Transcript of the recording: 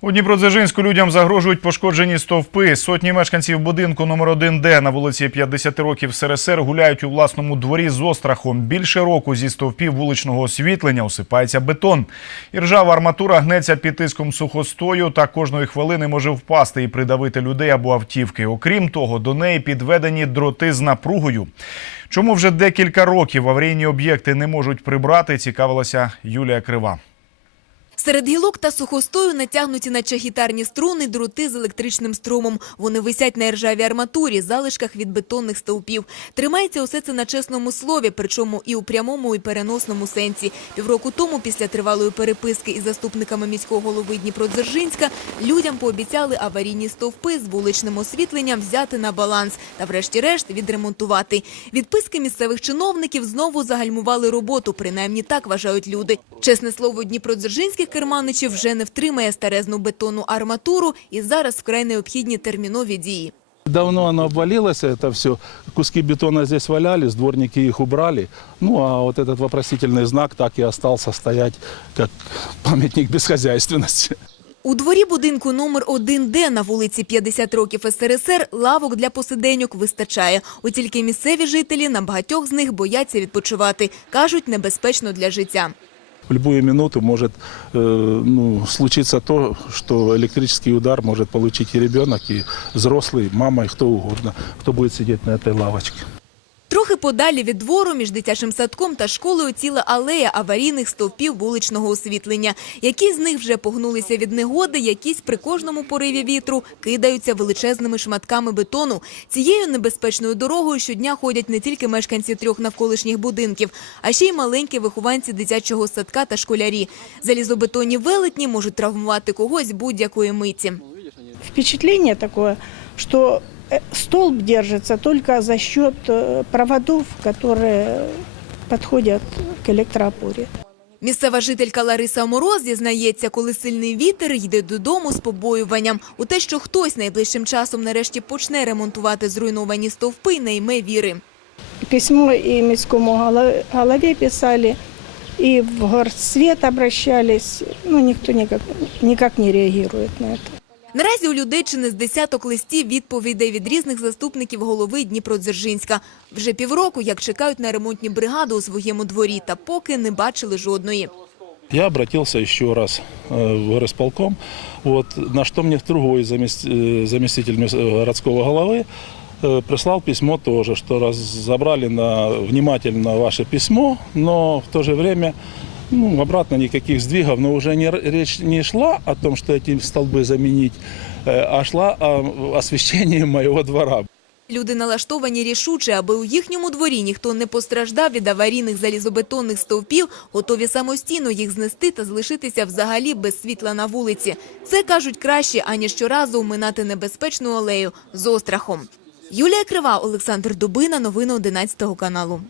У Дніпродзержинську людям загрожують пошкоджені стовпи. Сотні мешканців будинку номер 1 Д на вулиці 50 років СРСР гуляють у власному дворі з острахом. Більше року зі стовпів вуличного освітлення осипається бетон. І ржава арматура гнеться під тиском сухостою та кожної хвилини може впасти і придавити людей або автівки. Окрім того, до неї підведені дроти з напругою. Чому вже декілька років аварійні об'єкти не можуть прибрати, цікавилася Юлія Крива. Серед гілок та сухостою натягнуті наче гітарні струни дроти з електричним струмом. Вони висять на ржавій арматурі, залишках від бетонних стовпів. Тримається усе це на чесному слові, причому і у прямому, і переносному сенсі. Півроку тому, після тривалої переписки із заступниками міського голови Дніпродзержинська, людям пообіцяли аварійні стовпи з вуличним освітленням взяти на баланс та врешті-решт відремонтувати. Відписки місцевих чиновників знову загальмували роботу, принаймні так вважають люди. Чесне слово, Дніпродзержинських керманичів вже не втримає старезну бетонну арматуру і зараз вкрай необхідні термінові дії. Давно оно обвалилось, это все. Куски бетона здесь валялись, дворники их убрали. Ну, а вот этот вопросительный знак так и остался стоять, как памятник безхозяйственности. У дворі будинку номер 1 Д на вулиці 50 років СРСР лавок для посиденьок вистачає. От тільки місцеві жителі на багатьох з них бояться відпочивати. Кажуть, небезпечно для життя. В любую минуту может э, ну, случиться то, что электрический удар может получить и ребенок, и взрослый, мама, и кто угодно, кто будет сидеть на этой лавочке. Трохи подалі від двору між дитячим садком та школою ціла алея аварійних стовпів вуличного освітлення. Які з них вже погнулися від негоди, якісь при кожному пориві вітру кидаються величезними шматками бетону. Цією небезпечною дорогою щодня ходять не тільки мешканці трьох навколишніх будинків, а ще й маленькі вихованці дитячого садка та школярі. Залізобетонні велетні можуть травмувати когось будь-якої миті. Впечатление такое, что э, столб держится только за счет э, проводов, которые подходят к электроопоре. Місцева жителька Лариса Мороз зізнається, коли сильний вітер йде додому з побоюванням. У те, що хтось найближчим часом нарешті почне ремонтувати зруйновані стовпи, не йме віри. Письмо и міському голо- голове писали, и в горсвет обращались. Ну, никто никак, никак не реагирует на это. Наразі у людей чи не з десяток листів відповідей від різних заступників голови Дніпродзержинська. Вже півроку, як чекають на ремонтні бригади у своєму дворі, та поки не бачили жодної. Я обратился еще раз э, в горосполком, вот, на что мне другой замес- э, заместитель мес- городского головы э, прислал письмо тоже, что разобрали на, внимательно ваше письмо, но в то же время ну, обратно никаких сдвигов, но уже не, р- речь не шла о том, что эти столбы заменить, э, а шла о освещении моего двора. Люди налаштовані рішуче, аби у їхньому дворі ніхто не постраждав від аварійних залізобетонних стовпів, готові самостійно їх знести та залишитися взагалі без світла на вулиці. Це, кажуть, краще, аніж щоразу оминати небезпечну алею з острахом. Юлія Крива, Олександр Дубина, новини 11 каналу.